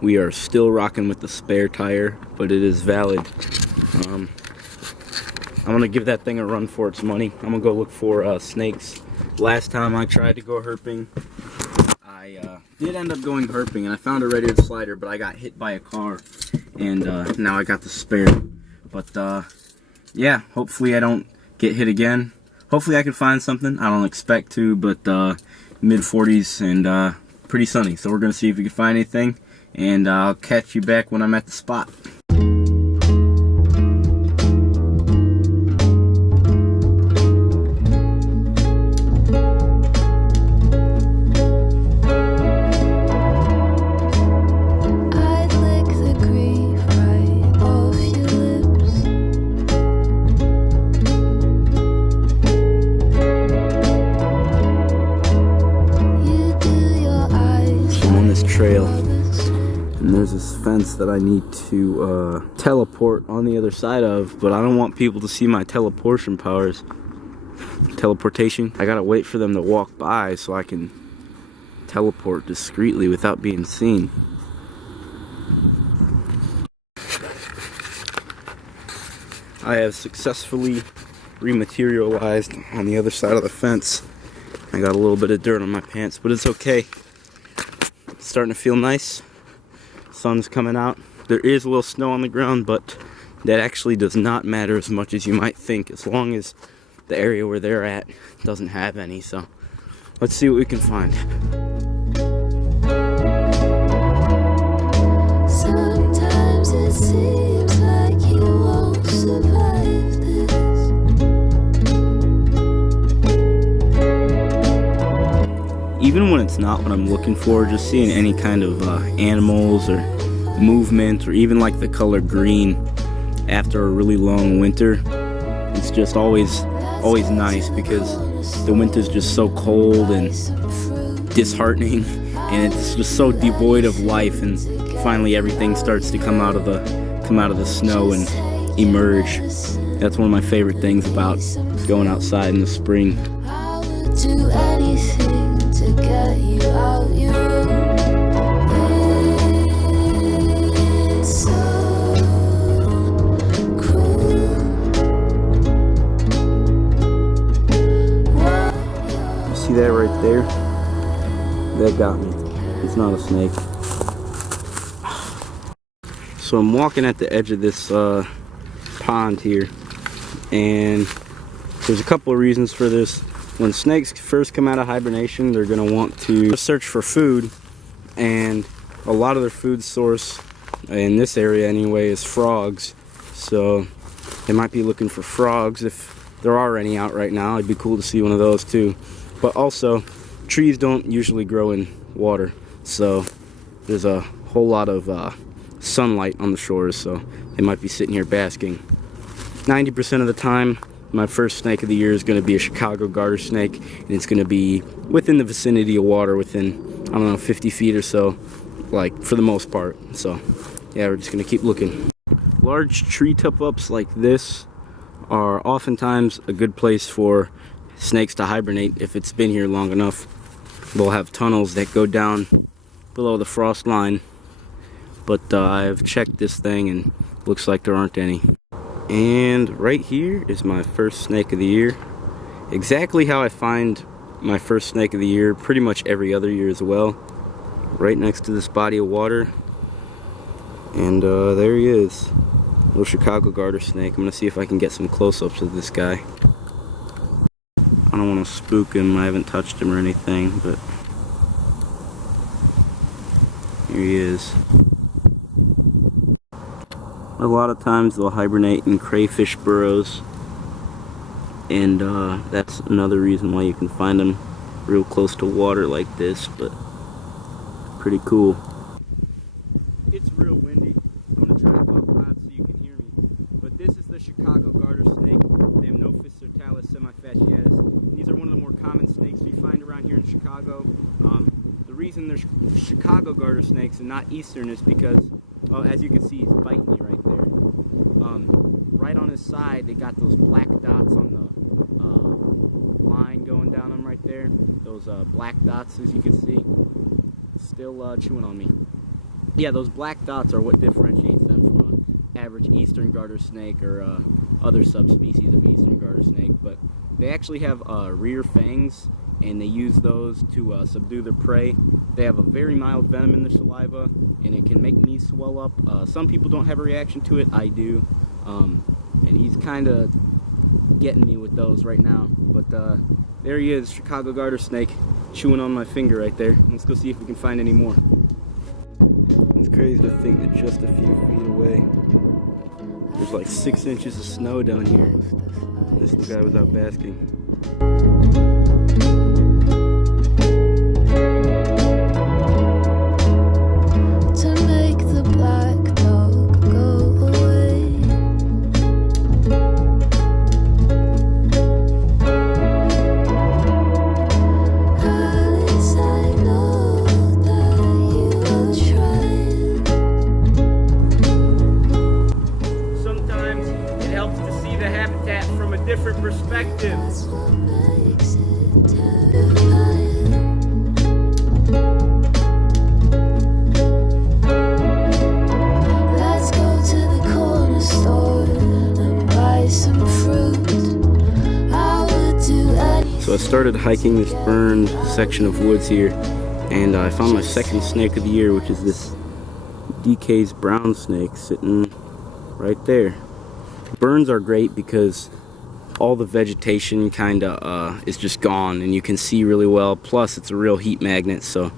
We are still rocking with the spare tire, but it is valid. I'm gonna give that thing a run for its money. I'm gonna go look for snakes. Last time I tried to go herping, I did end up going herping, and I found a red-eared slider, but I got hit by a car, and now I got the spare. But yeah, hopefully I don't get hit again. Hopefully I can find something. I don't expect to, but mid-40s and pretty sunny, so we're gonna see if we can find anything, and I'll catch you back when I'm at the spot. Trail, and there's this fence that I need to teleport on the other side of, but I don't want people to see my teleportation powers. I gotta wait for them to walk by so I can teleport discreetly without being seen. I have successfully rematerialized on the other side of the fence. I got a little bit of dirt on my pants, but it's okay. Starting to feel nice. Sun's coming out. There is a little snow on the ground, but that actually does not matter as much as you might think, as long as the area where they're at doesn't have any. So let's see what we can find. Sometimes it seems like you won't survive this. Even when it's not what I'm looking for, just seeing any kind of animals or movement, or even like the color green after a really long winter, it's just always nice, because the winter's just so cold and disheartening, and it's just so devoid of life, and finally everything starts to come out of the snow and emerge. That's one of my favorite things about going outside in the spring. I would do anything to get you out your room. It's so cruel. See that right there? That got me. It's not a snake. So I'm walking at the edge of this pond here, and there's a couple of reasons for this. When snakes first come out of hibernation, they're going to want to search for food, and a lot of their food source in this area anyway is frogs. So they might be looking for frogs. If there are any out right now, it'd be cool to see one of those too. But also, trees don't usually grow in water, so there's a whole lot of sunlight on the shores, so they might be sitting here basking. 90% of the time, my first snake of the year is going to be a Chicago garter snake, and it's going to be within the vicinity of water, within, I don't know, 50 feet or so, like, for the most part. So yeah, we're just going to keep looking. Large tree tip-ups like this are oftentimes a good place for snakes to hibernate if it's been here long enough. They'll have tunnels that go down below the frost line, but I've checked this thing and looks like there aren't any. And right here is my first snake of the year. Exactly how I find my first snake of the year pretty much every other year as well. Right next to this body of water. And there he is. Little Chicago garter snake. I'm going to see if I can get some close-ups of this guy. I don't want to spook him. I haven't touched him or anything, but here he is. A lot of times they'll hibernate in crayfish burrows, and that's another reason why you can find them real close to water like this, but pretty cool. It's real windy. I'm going to try to talk loud so you can hear me. But this is the Chicago garter snake. They have no Fissurtalis semifasciatus. These are one of the more common snakes we find around here in Chicago. The reason they're Chicago garter snakes and not eastern is because, well, as you can see, he's biting me right there. Right on his side, they got those black dots on the line going down them right there. Those black dots, as you can see, still chewing on me. Yeah, those black dots are what differentiates them from an average eastern garter snake or other subspecies of eastern garter snake. But they actually have rear fangs, and they use those to subdue their prey. They have a very mild venom in their saliva, and it can make me swell up. Some people don't have a reaction to it. I do. And he's kind of getting me with those right now. But there he is, Chicago garter snake, chewing on my finger right there. Let's go see if we can find any more. It's crazy to think that just a few feet away, there's like 6 inches of snow down here. This is the guy without basking. Different perspectives. Let's go to the corner store and buy some fruit. I would do anything. So I started hiking this burned section of woods here, and I found my second snake of the year, which is this Dekay's brown snake sitting right there. Burns are great because all the vegetation kinda is just gone, and you can see really well. Plus it's a real heat magnet, so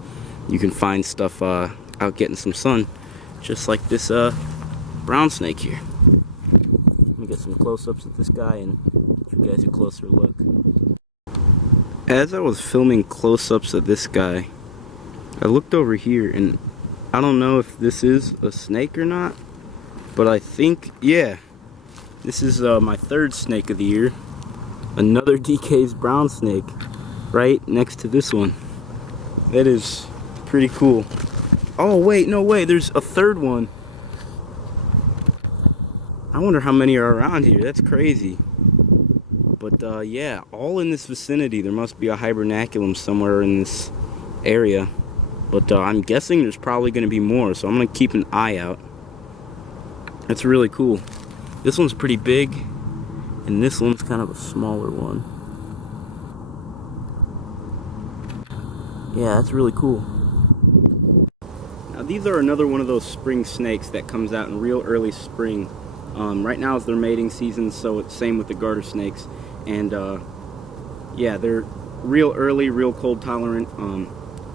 you can find stuff out getting some sun, just like this brown snake here. Let me get some close-ups of this guy and give you guys a closer look. As I was filming close-ups of this guy, I looked over here, and I don't know if this is a snake or not, but I think, yeah, this is my third snake of the year. Another Dekay's brown snake right next to this one. That is pretty cool. Oh wait, no way, there's a third one. I wonder how many are around here. That's crazy. But yeah, all in this vicinity. There must be a hibernaculum somewhere in this area. But I'm guessing there's probably going to be more, so I'm going to keep an eye out. That's really cool. This one's pretty big, and this one's kind of a smaller one. Yeah, that's really cool. Now these are another one of those spring snakes that comes out in real early spring. Right now is their mating season, so it's same with the garter snakes. And yeah, they're real early, real cold tolerant.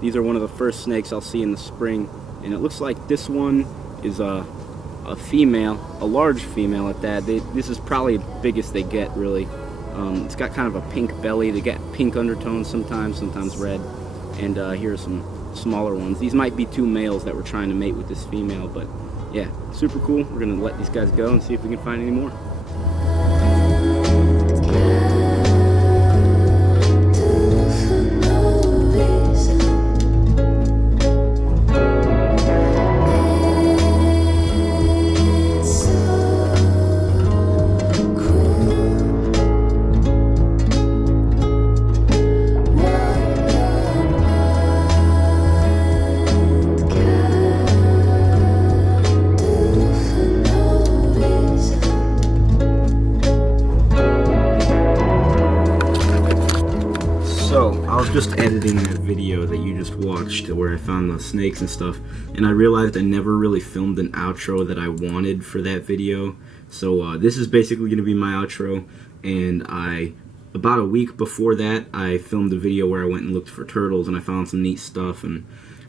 These are one of the first snakes I'll see in the spring, and it looks like this one is a female, a large female at that. This is probably the biggest they get, really. It's got kind of a pink belly. They get pink undertones sometimes red. And here are some smaller ones. These might be two males that were trying to mate with this female, but yeah, super cool. We're gonna let these guys go and see if we can find any more. Just editing that video that you just watched where I found the snakes and stuff, and I realized I never really filmed an outro that I wanted for that video. So this is basically going to be my outro, and about a week before that I filmed a video where I went and looked for turtles, and I found some neat stuff, and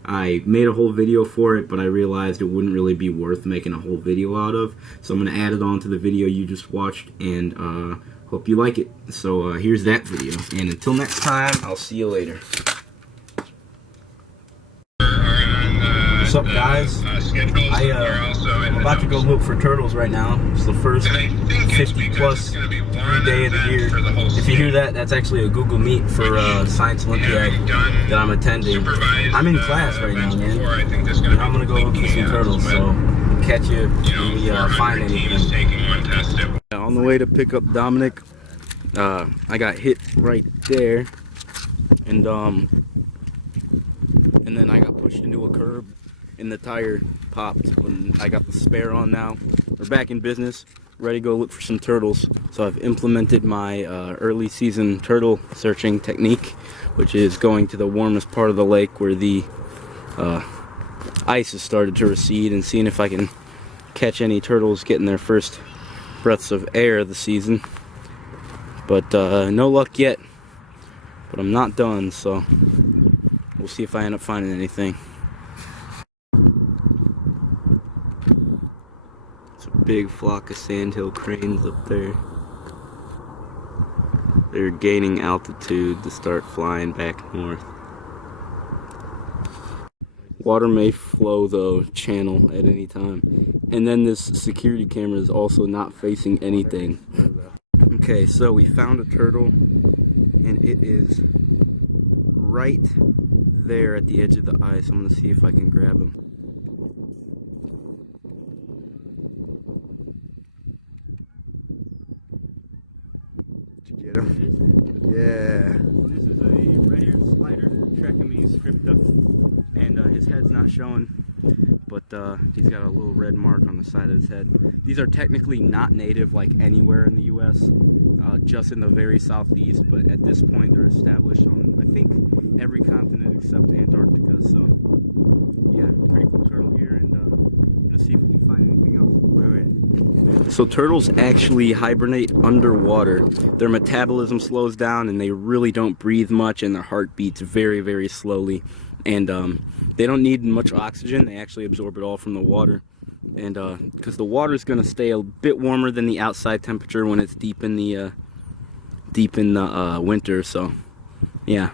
I made a whole video for it, but I realized it wouldn't really be worth making a whole video out of, so I'm going to add it on to the video you just watched, and hope you like it. So here's that video, and until next time, I'll see you later. What's up, guys? I'm about to go look for turtles right now. It's the first 50 plus day of the year. If you hear that, that's actually a Google Meet for Science Olympiad that I'm attending. I'm in class right now, man, and I'm gonna go look for some turtles. So catch you when we find anything. On the way to pick up Dominic, I got hit right there, and then I got pushed into a curb, and the tire popped when I got the spare on now. We're back in business, ready to go look for some turtles. So I've implemented my early season turtle searching technique, which is going to the warmest part of the lake where the ice has started to recede and seeing if I can catch any turtles getting their first breaths of air of the season. But no luck yet, but I'm not done, so we'll see if I end up finding anything. It's a big flock of sandhill cranes up there. They're gaining altitude to start flying back north. Water may flow though, channel at any time. And then this security camera is also not facing anything. Okay, so we found a turtle, and it is right there at the edge of the ice. I'm gonna see if I can grab him. Did you get him? Yeah. This is a red-eared slider, Trekkamese scripta, and his head's not showing, but he's got a little red mark on the side of his head. These are technically not native like anywhere in the U.S., just in the very southeast, but at this point they're established on, I think, every continent except Antarctica. So yeah, pretty cool turtle here, and let's see if we can find anything else. So turtles actually hibernate underwater. Their metabolism slows down and they really don't breathe much, and their heart beats very, very slowly, and they don't need much oxygen. They actually absorb it all from the water. And because the water is going to stay a bit warmer than the outside temperature when it's deep in the winter. So yeah,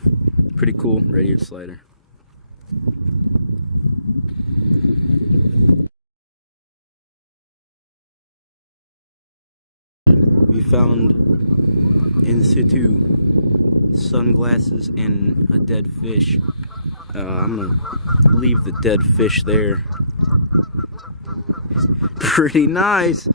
pretty cool red-eared slider. We found in situ sunglasses and a dead fish. I'm gonna leave the dead fish there. Pretty nice.